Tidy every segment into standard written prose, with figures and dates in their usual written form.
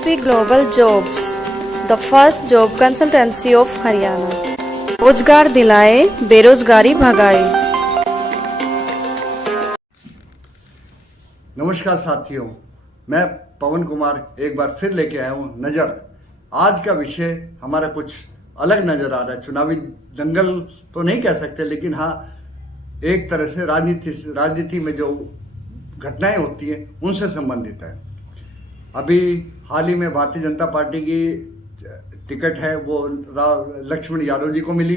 SSP Global Jobs, the first job consultancy of Haryana. रोजगार दिलाए, बेरोजगारी भगाए। नमस्कार साथियों, मैं पवन कुमार एक बार फिर लेके आया हूँ नज़र। आज का विषय हमारा कुछ अलग नज़र आ रहा है। चुनावी दंगल तो नहीं कह सकते, लेकिन हाँ, एक तरह से राजनीति में जो घटनाएं होती हैं उनसे संबंधित है। अभी हाल ही में भारतीय जनता पार्टी की टिकट है वो लक्ष्मण यादव जी को मिली।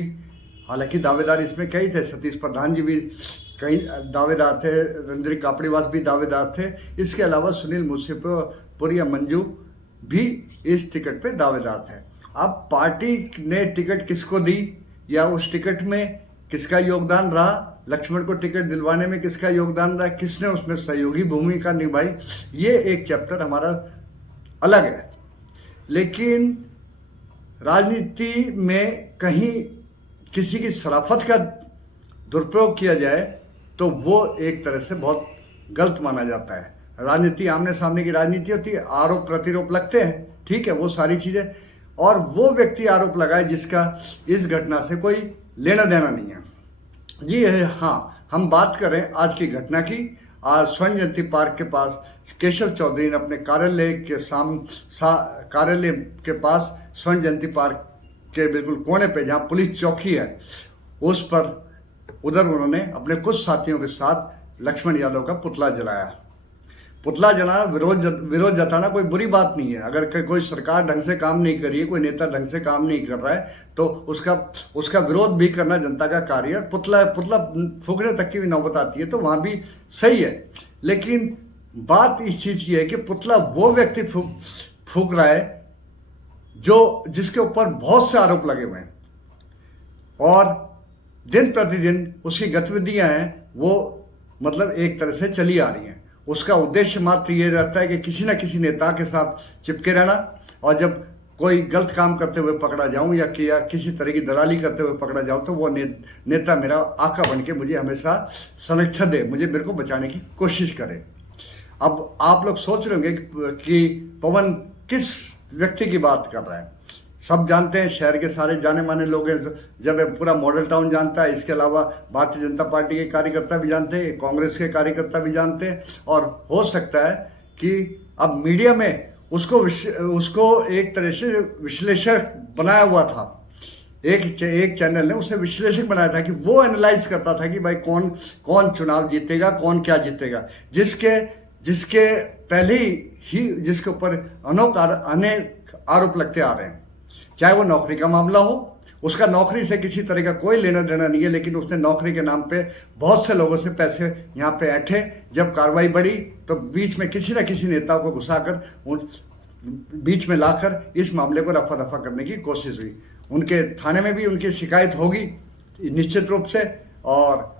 हालांकि दावेदार इसमें कई थे, सतीश प्रधान जी भी कई दावेदार थे, रणधीर कापड़ीवास भी दावेदार थे। इसके अलावा सुनील मुंशीपुरिया मंजू भी इस टिकट पे दावेदार थे। अब पार्टी ने टिकट किसको दी या उस टिकट में किसका योगदान रहा, लक्ष्मण को टिकट दिलवाने में किसका योगदान रहा, किसने उसमें सहयोगी भूमिका निभाई, ये एक चैप्टर हमारा अलग है। लेकिन राजनीति में कहीं किसी की शराफत का दुरुपयोग किया जाए तो वो एक तरह से बहुत गलत माना जाता है। राजनीति आमने सामने की राजनीति होती है, आरोप प्रतिरोप लगते हैं, ठीक है, वो सारी चीज़ें, और वो व्यक्ति आरोप लगाए जिसका इस घटना से कोई लेना देना नहीं है। जी हाँ, हम बात करें आज की घटना की। आज स्वर्ण जयंती पार्क के पास केशव चौधरी ने अपने कार्यालय के पास स्वर्ण जयंती पार्क के बिल्कुल कोने पे जहाँ पुलिस चौकी है उस पर उधर उन्होंने अपने कुछ साथियों के साथ लक्ष्मण यादव का पुतला जलाया। पुतला जलाना, विरोध जताना कोई बुरी बात नहीं है। अगर कोई सरकार ढंग से काम नहीं कर रही है, कोई नेता ढंग से काम नहीं कर रहा है तो उसका विरोध भी करना जनता का कार्य है। पुतला फूकने तक की भी नौबत आती है तो वहाँ भी सही है। लेकिन बात इस चीज़ की है कि पुतला वो व्यक्ति फूक रहा है जिसके ऊपर बहुत से आरोप लगे हुए हैं और दिन प्रतिदिन उसकी गतिविधियां हैं वो मतलब एक तरह से चली आ रही हैं। उसका उद्देश्य मात्र ये रहता है कि किसी न किसी नेता के साथ चिपके रहना, और जब कोई गलत काम करते हुए पकड़ा जाऊं या किसी तरह की दलाली करते हुए पकड़ा जाऊं तो वो नेता मेरा आका बन के मुझे हमेशा संरक्षण दे, मेरे को बचाने की कोशिश करे। अब आप लोग सोच रहे होंगे कि पवन किस व्यक्ति की बात कर रहा है। सब जानते हैं, शहर के सारे जाने माने लोग हैं, जब पूरा मॉडल टाउन जानता है। इसके अलावा भारतीय जनता पार्टी के कार्यकर्ता भी जानते हैं, कांग्रेस के कार्यकर्ता भी जानते हैं, और हो सकता है कि अब मीडिया में उसको एक तरह से विश्लेषक बनाया हुआ था। एक चैनल ने उसे विश्लेषक बनाया था कि वो एनालाइज करता था कि भाई कौन चुनाव जीतेगा, कौन क्या जीतेगा, जिसके पहले ही जिसके ऊपर अनेक आरोप लगते आ रहे हैं। चाहे वो नौकरी का मामला हो, उसका नौकरी से किसी तरह का कोई लेना देना नहीं है, लेकिन उसने नौकरी के नाम पे बहुत से लोगों से पैसे यहाँ पे ऐंठे। जब कार्रवाई बढ़ी तो बीच में किसी न किसी नेता को घुसाकर बीच में लाकर इस मामले को रफा दफा करने की कोशिश हुई। उनके थाने में भी उनकी शिकायत होगी निश्चित रूप से। और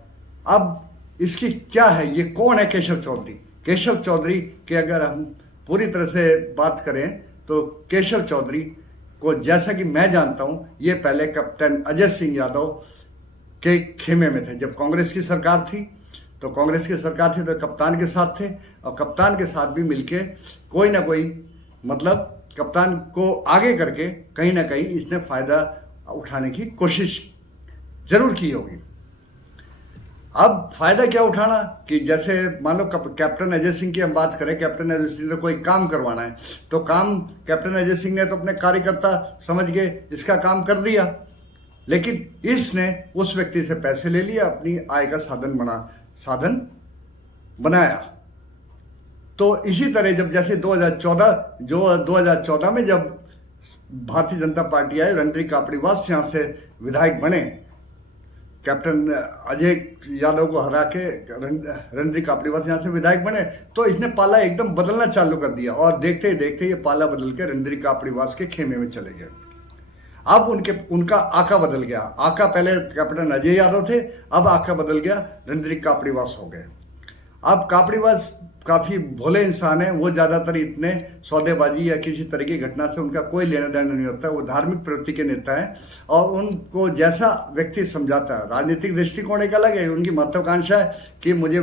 अब इसकी क्या है, ये कौन है केशव चौधरी? केशव चौधरी के अगर हम पूरी तरह से बात करें तो केशव चौधरी को, जैसा कि मैं जानता हूं, ये पहले कैप्टन अजय सिंह यादव के खेमे में थे। जब कांग्रेस की सरकार थी तो कप्तान के साथ थे, और कप्तान के साथ भी मिलके कोई ना कोई मतलब कप्तान को आगे करके कहीं ना कहीं इसने फायदा उठाने की कोशिश जरूर की होगी। अब फायदा क्या उठाना कि जैसे मान लो कैप्टन अजय सिंह की हम बात करें, कैप्टन अजय सिंह ने कोई काम करवाना है तो काम कैप्टन अजय सिंह ने तो अपने कार्यकर्ता समझ के इसका काम कर दिया, लेकिन इसने उस व्यक्ति से पैसे ले लिया, अपनी आय का साधन बनाया। तो इसी तरह जब जैसे 2014 में जब भारतीय जनता पार्टी आई, रणधीर कापड़ीवास यहाँ से विधायक बने, कैप्टन अजय यादव को हरा के रणधीर कापड़ीवास यहाँ से विधायक बने, तो इसने पाला एकदम बदलना चालू कर दिया, और देखते ही देखते ये पाला बदल के रणधीर कापड़ीवास के खेमे में चले गए। अब उनका आका बदल गया। आका पहले कैप्टन अजय यादव थे, अब आका बदल गया, रणधीर कापड़ीवास हो गए। अब कापड़ीवास काफ़ी भोले इंसान हैं, वो ज़्यादातर इतने सौदेबाजी या किसी तरह की घटना से उनका कोई लेना देना नहीं होता। वो धार्मिक प्रवृत्ति के नेता हैं और उनको जैसा व्यक्ति समझाता है, राजनीतिक दृष्टिकोण एक अलग है। उनकी महत्वाकांक्षा है कि मुझे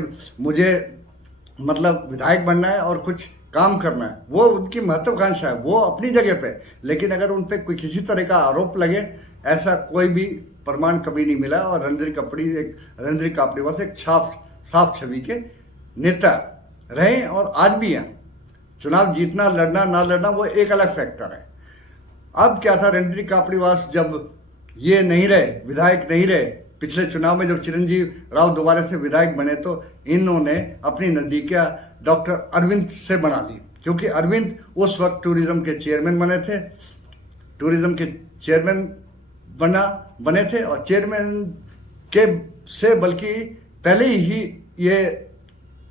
मतलब विधायक बनना है और कुछ काम करना है, वो उनकी महत्वाकांक्षा है, वो अपनी जगह पे। लेकिन अगर उन पर कोई किसी तरह का आरोप लगे, ऐसा कोई भी प्रमाण कभी नहीं मिला। और रणधीर कापड़ीवास एक साफ छवि के नेता रहे और आज भी हैं। चुनाव जीतना, लड़ना ना लड़ना वो एक अलग फैक्टर है। अब क्या था, रणधीर कापड़ीवास जब ये नहीं रहे, विधायक नहीं रहे, पिछले चुनाव में जब चिरंजीव राव दोबारा से विधायक बने तो इन्होंने अपनी नज़दीकियां डॉक्टर अरविंद से बना ली, क्योंकि अरविंद उस वक्त टूरिज्म के चेयरमैन बने थे। टूरिज्म के चेयरमैन बने थे और चेयरमैन के से बल्कि पहले ही ये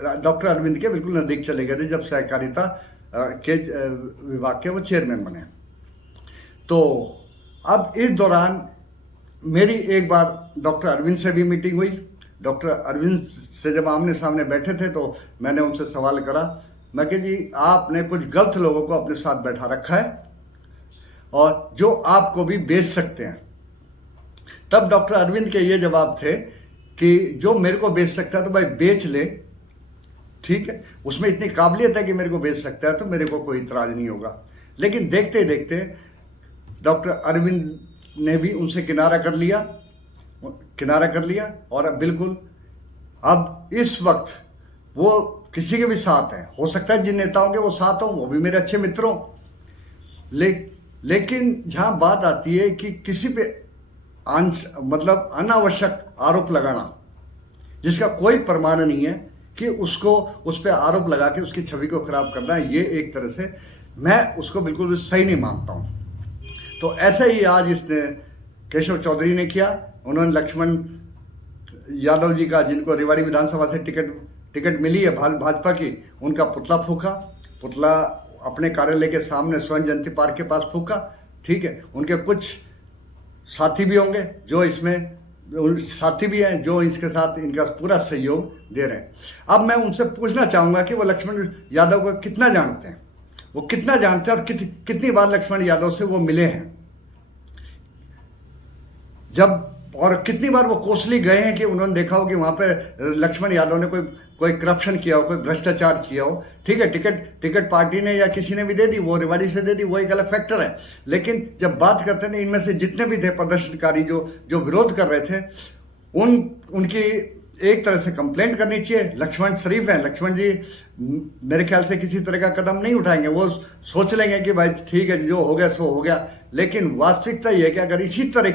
डॉक्टर अरविंद के बिल्कुल नज़दीक चले गए थे जब सहकारिता के विभाग के वो चेयरमैन बने। तो अब इस दौरान मेरी एक बार डॉक्टर अरविंद से भी मीटिंग हुई। डॉक्टर अरविंद से जब आमने सामने बैठे थे तो मैंने उनसे सवाल करा, मैं कि जी आपने कुछ गलत लोगों को अपने साथ बैठा रखा है और जो आपको भी बेच सकते हैं। तब डॉक्टर अरविंद के ये जवाब थे कि जो मेरे को बेच सकता है तो भाई बेच ले, ठीक है, उसमें इतनी काबिलियत है कि मेरे को बेच सकता है तो मेरे को कोई इतराज नहीं होगा। लेकिन देखते देखते डॉक्टर अरविंद ने भी उनसे किनारा कर लिया और अब बिल्कुल अब इस वक्त वो किसी के भी साथ हैं। हो सकता है जिन नेताओं के वो साथ हों वो भी मेरे अच्छे मित्र हों, लेकिन जहाँ बात आती है कि किसी पे मतलब अनावश्यक आरोप लगाना जिसका कोई प्रमाण नहीं है कि उसको उस पर आरोप लगा के उसकी छवि को खराब करना, ये एक तरह से मैं उसको बिल्कुल भी सही नहीं मानता हूँ। तो ऐसे ही आज इसने केशव चौधरी ने किया। उन्होंने लक्ष्मण यादव जी का, जिनको रेवाड़ी विधानसभा से टिकट मिली है भाजपा की, उनका पुतला फूका। पुतला अपने कार्यालय के सामने स्वर्ण जयंती पार्क के पास फूका, ठीक है। उनके कुछ साथी भी होंगे जो इसमें साथी भी हैं जो इसके साथ इनका पूरा सहयोग दे रहे हैं। अब मैं उनसे पूछना चाहूँगा कि वो लक्ष्मण यादव को कितना जानते हैं, वो कितना जानते हैं और कितनी बार लक्ष्मण यादव से वो मिले हैं, जब और कितनी बार वो कोसली गए हैं कि उन्होंने देखा हो कि वहाँ पे लक्ष्मण यादव ने कोई करप्शन किया हो, कोई भ्रष्टाचार किया हो, ठीक है। टिकट पार्टी ने या किसी ने भी दे दी, वो रेवाड़ी से दे दी, वो एक अलग फैक्टर है। लेकिन जब बात करते हैं इनमें से जितने भी थे प्रदर्शनकारी जो विरोध कर रहे थे, उनकी एक तरह से कंप्लेंट करनी चाहिए। लक्ष्मण शरीफ हैं, लक्ष्मण जी मेरे ख्याल से किसी तरह का कदम नहीं उठाएंगे। वो सोच लेंगे कि भाई ठीक है जो हो गया सो हो गया। लेकिन वास्तविकता ये है कि अगर इसी तरह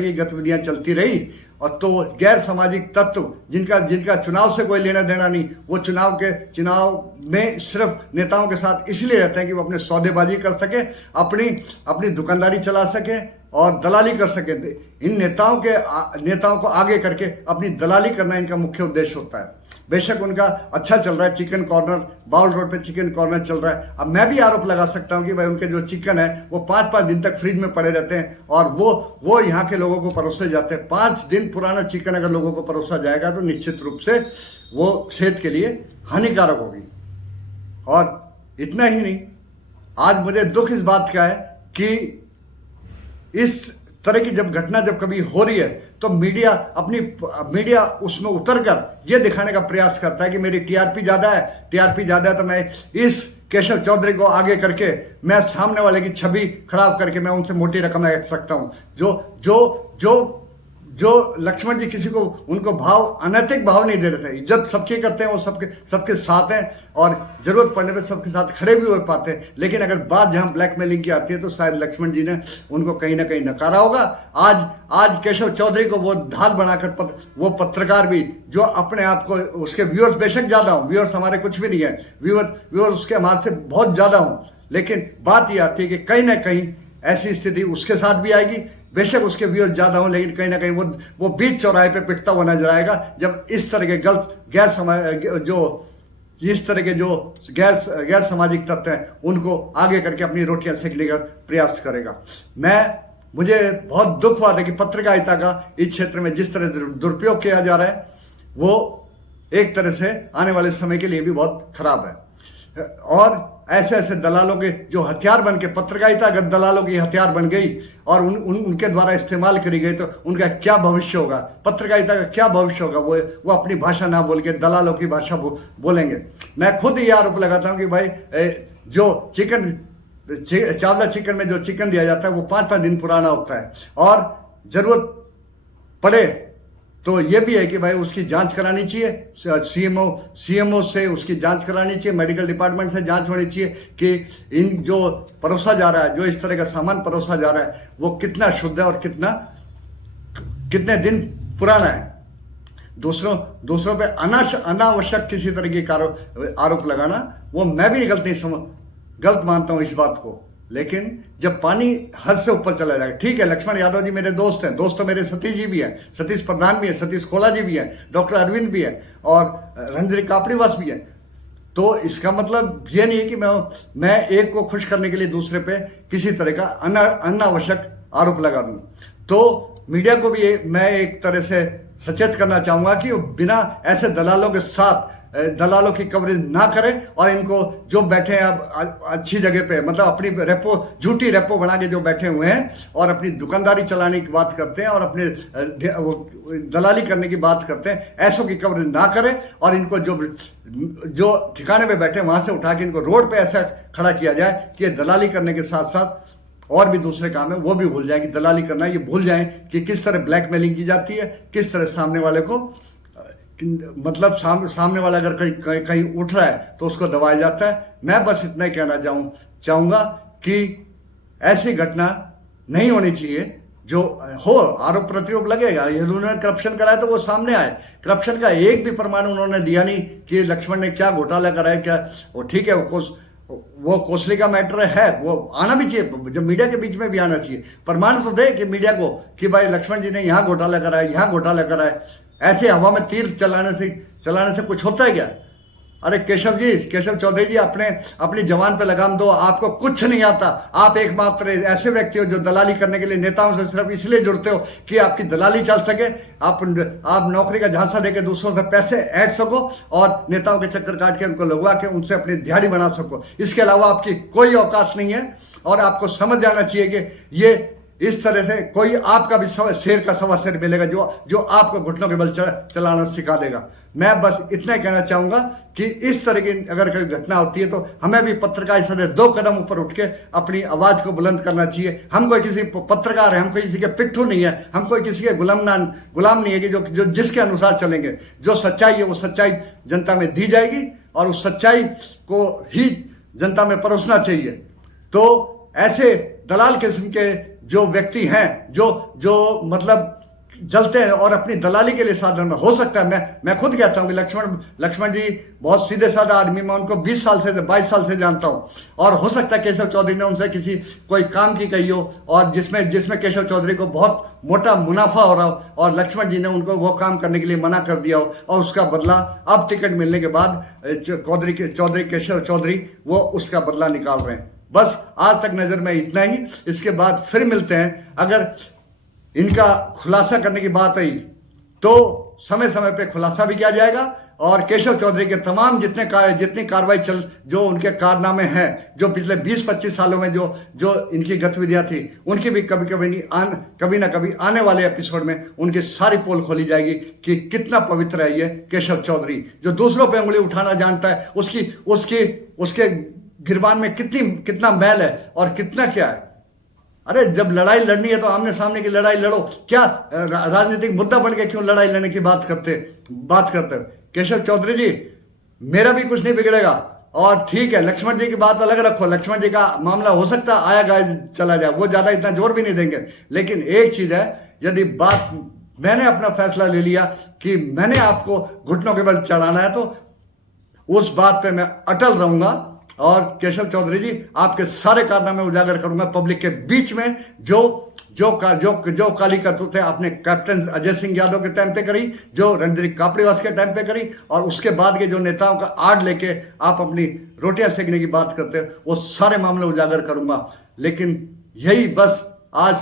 की गतिविधियां चलती रही और तो गैर सामाजिक तत्व जिनका चुनाव से कोई लेना देना नहीं, वो चुनाव में सिर्फ नेताओं के साथ इसलिए रहते हैं कि वो अपने सौदेबाजी कर सके, अपनी दुकानदारी चला सके और दलाली कर सके। इन नेताओं को आगे करके अपनी दलाली करना इनका मुख्य उद्देश्य होता है। बेशक उनका अच्छा चल रहा है, चिकन कॉर्नर, बाउल रोड पे चिकन कॉर्नर चल रहा है। अब मैं भी आरोप लगा सकता हूं कि भाई उनके जो चिकन है वो 5-5 दिन तक फ्रिज में पड़े रहते हैं और वो यहाँ के लोगों को परोसे जाते हैं। 5 दिन पुराना चिकन अगर लोगों को परोसा जाएगा तो निश्चित रूप से वो सेहत के लिए हानिकारक होगी। और इतना ही नहीं, आज मुझे दुख इस बात का है कि इस तरह की जब घटना जब कभी हो रही है तो मीडिया उसमें उतरकर यह दिखाने का प्रयास करता है कि मेरी टीआरपी ज्यादा है तो मैं इस केशव चौधरी को आगे करके मैं सामने वाले की छवि खराब करके मैं उनसे मोटी रकम ले सकता हूं। जो लक्ष्मण जी किसी को उनको अनैतिक भाव नहीं दे रहे थे। इज्जत सबकी करते हैं, वो सबके साथ हैं और जरूरत पड़ने पे सबके साथ खड़े भी हो पाते हैं। लेकिन अगर बात जहां ब्लैकमेलिंग की आती है तो शायद लक्ष्मण जी ने उनको कहीं ना कहीं नकारा होगा। आज केशव चौधरी को वो ढाल बनाकर वो पत्रकार भी जो अपने आप को, उसके व्यूअर्स बेशक ज्यादा हों, व्यूअर्स हमारे कुछ भी नहीं है, व्यूअर्स उसके हमारे से बहुत ज्यादा हों, लेकिन बात ये आती है कि कहीं ना कहीं ऐसी स्थिति उसके साथ भी आएगी। बेशक उसके व्यूअर्स ज्यादा हों, लेकिन कहीं ना कहीं वो बीच चौराहे पे पिटता हुआ नजर आएगा जब इस तरह के गैर सामाजिक तत्व हैं उनको आगे करके अपनी रोटियां सेकने का प्रयास करेगा। मुझे बहुत दुख हुआ था कि पत्रकारिता का इस क्षेत्र में जिस तरह दुरुपयोग किया जा रहा है वो एक तरह से आने वाले समय के लिए भी बहुत खराब है। और ऐसे ऐसे दलालों के जो हथियार बन के, पत्रकारिता अगर दलालों की हथियार बन गई और उनके द्वारा इस्तेमाल करी गई तो उनका क्या भविष्य होगा, पत्रकारिता का क्या भविष्य होगा। वो अपनी भाषा ना बोल के दलालों की भाषा बोलेंगे। मैं खुद ये आरोप लगाता हूँ कि भाई जो चावला चिकन में जो चिकन दिया जाता है वो 5-5 दिन पुराना होता है, और जरूरत पड़े तो ये भी है कि भाई उसकी जांच करानी चाहिए, सीएमओ से उसकी जांच करानी चाहिए, मेडिकल डिपार्टमेंट से जांच होनी चाहिए कि इन जो परोसा जा रहा है, जो इस तरह का सामान परोसा जा रहा है वो कितना शुद्ध है और कितने दिन पुराना है। दूसरों पे अनावश्यक किसी तरह की आरोप लगाना वो मैं भी गलत मानता हूं इस बात को। लेकिन जब पानी हद से ऊपर चला जाएगा, ठीक है, लक्ष्मण यादव जी मेरे दोस्त हैं, दोस्त तो मेरे सतीश जी भी हैं, सतीश प्रधान भी है, सतीश खोला जी भी है, डॉक्टर अरविंद भी है और रणधीर कापड़ीवास भी है। तो इसका मतलब ये नहीं है कि मैं एक को खुश करने के लिए दूसरे पे किसी तरह का अनावश्यक आरोप लगा दूं। तो मीडिया को भी मैं एक तरह से सचेत करना चाहूंगा कि वो बिना ऐसे दलालों के साथ दलालों की कवरेज ना करें, और इनको जो बैठे हैं अब अच्छी जगह पे, मतलब अपनी झूठी रेपो बना के जो बैठे हुए हैं और अपनी दुकानदारी चलाने की बात करते हैं और अपने दलाली करने की बात करते हैं, ऐसों की कवरेज ना करें। और इनको जो ठिकाने पे बैठे वहां से उठा के इनको रोड पे ऐसा खड़ा किया जाए कि दलाली करने के साथ साथ और भी दूसरे काम है वो भी भूल जाए कि दलाली करना, ये भूल जाएं कि किस तरह ब्लैकमेलिंग की जाती है, किस तरह सामने वाले को, मतलब सामने वाला अगर कहीं उठ रहा है तो उसको दबाया जाता है। मैं बस इतना ही कहना चाहूंगा कि ऐसी घटना नहीं होनी चाहिए। जो हो आरोप प्रत्यारोप लगेगा, यदि उन्होंने करप्शन कराया तो वो सामने आए। करप्शन का एक भी प्रमाण उन्होंने दिया नहीं कि लक्ष्मण ने क्या घोटाला कराया, क्या वो ठीक है, वो कोसली का मैटर है, वो आना भी चाहिए, जब मीडिया के बीच में भी आना चाहिए। प्रमाण तो दे कि मीडिया को कि भाई लक्ष्मण जी ने यहाँ घोटाला कराया, यहाँ घोटाला कराया। ऐसे हवा में तीर चलाने से कुछ होता है क्या? अरे केशव चौधरी जी, अपनी जवान पे लगाम दो। आपको कुछ नहीं आता। आप एकमात्र ऐसे व्यक्ति हो जो दलाली करने के लिए नेताओं से सिर्फ इसलिए जुड़ते हो कि आपकी दलाली चल सके, आप नौकरी का झांसा देके दूसरों से पैसे ऐंठ सको और नेताओं के चक्कर काट के उनको लगवा के उनसे अपनी दिहाड़ी बना सको। इसके अलावा आपकी कोई औकात नहीं है। और आपको समझ जाना चाहिए कि ये इस तरह से कोई आपका भी शेर का सवा शेर मिलेगा जो आपको घुटनों के बल चलाना सिखा देगा। मैं बस इतना कहना चाहूंगा कि इस तरह की अगर कोई घटना होती है तो हमें भी पत्रकारिता से 2 कदम ऊपर उठ के अपनी आवाज को बुलंद करना चाहिए। हम कोई किसी पत्रकार है, हम कोई किसी के पिट्ठू नहीं है, हम कोई किसी के गुलाम नहीं है कि जो जिसके अनुसार चलेंगे। जो सच्चाई है वो सच्चाई जनता में दी जाएगी और उस सच्चाई को ही जनता में परोसना चाहिए। तो ऐसे दलाल किस्म के जो व्यक्ति हैं जो मतलब जलते हैं और अपनी दलाली के लिए साधन में, हो सकता है मैं खुद कहता हूं कि लक्ष्मण जी बहुत सीधे साधा आदमी, मैं उनको 22 साल से जानता हूं। और हो सकता है केशव चौधरी ने उनसे कोई काम की कही हो और जिसमें केशव चौधरी को बहुत मोटा मुनाफा हो रहा हो और लक्ष्मण जी ने उनको वो काम करने के लिए मना कर दिया हो, और उसका बदला अब टिकट मिलने के बाद केशव चौधरी वो उसका बदला निकाल रहे हैं। बस आज तक नजर में इतना ही। इसके बाद फिर मिलते हैं। अगर इनका खुलासा करने की बात आई तो समय समय पे खुलासा भी किया जाएगा और केशव चौधरी के तमाम जितनी कार्रवाई जो उनके कारनामे हैं, जो पिछले 20-25 सालों में जो इनकी गतिविधियां थी, उनकी भी कभी ना कभी आने वाले एपिसोड में उनकी सारी पोल खोली जाएगी कि कितना पवित्र है ये केशव चौधरी, जो दूसरों पे उंगली उठाना जानता है। उसके गिरबान में कितना मैल है और कितना क्या है। अरे जब लड़ाई लड़नी है तो आमने सामने की लड़ाई लड़ो। क्या राजनीतिक मुद्दा बन के क्यों लड़ाई लड़ने की बात करते केशव चौधरी जी, मेरा भी कुछ नहीं बिगड़ेगा। और ठीक है, लक्ष्मण जी की बात अलग रखो, लक्ष्मण जी का मामला हो सकता है आया गया चला जाए, वो ज्यादा इतना जोर भी नहीं देंगे। लेकिन एक चीज है, यदि मैंने अपना फैसला ले लिया कि मैंने आपको घुटनों के बल चढ़ाना है तो उस बात पे मैं अटल रहूंगा और केशव चौधरी जी आपके सारे कारनामे उजागर करूंगा पब्लिक के बीच में। जो काली करतूतें आपने कैप्टन अजय सिंह यादव के टाइम पे करी, जो रणधीर कापड़ीवास के टाइम पे करी, और उसके बाद के जो नेताओं का आड़ लेके आप अपनी रोटियां सेकने की बात करते हैं, वो सारे मामले उजागर करूंगा। लेकिन यही बस आज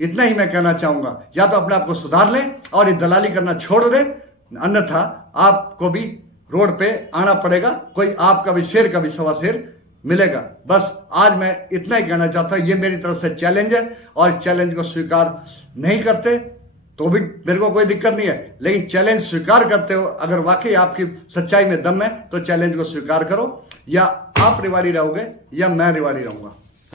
इतना ही मैं कहना चाहूंगा, या तो अपने आप को सुधार लें और ये दलाली करना छोड़ दें, अन्यथा आपको भी रोड पे आना पड़ेगा। कोई आपका भी शेर का भी सवा शेर मिलेगा। बस आज मैं इतना ही कहना चाहता हूँ, ये मेरी तरफ से चैलेंज है और इस चैलेंज को स्वीकार नहीं करते तो भी मेरे को कोई दिक्कत नहीं है, लेकिन चैलेंज स्वीकार करते हो, अगर वाकई आपकी सच्चाई में दम है तो चैलेंज को स्वीकार करो, या आप रिवाड़ी रहोगे या मैं रिवाड़ी रहूंगा।